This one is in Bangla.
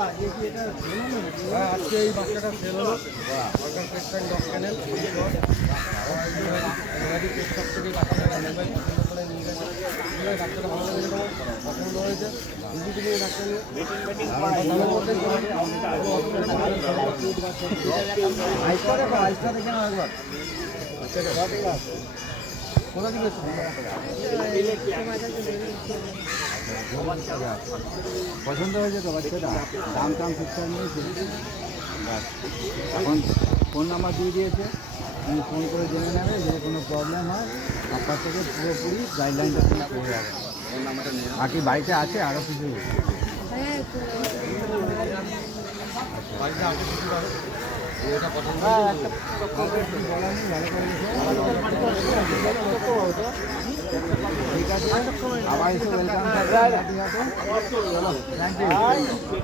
আজকে এই বাচ্চাটা সেল হলো সরকার পেট্রাইন ডগ ক্যানেল পেটশপ থেকে ডাক্তাররা মোবাইল পছন্দ করে নিয়ে গেছে ডাক্তারটা ভালো লেগেছে তোমার পছন্দ হয়েছে ইজি থেকে ডাক্তার নিয়ে আইসটা দেখে না একবার কোথা থেকে পছন্দ হয়েছে তো বাচ্চাটা দাম টাম ঠিকঠাক নিয়েছে এখন ফোন নাম্বার দিয়ে দিয়েছে তুমি ফোন করে জেনে নেবে যদি কোনো প্রবলেম হয় আপনার থেকে পুরোপুরি গাইডলাইনটা তুমি পেয়ে যাবে ফোন নাম্বারটা নিয়ে বাকি বাড়িতে আছে আরও কিছু ঠিক আছে আবার এসে ওয়েলকাম থাকবে থ্যাংক ইউ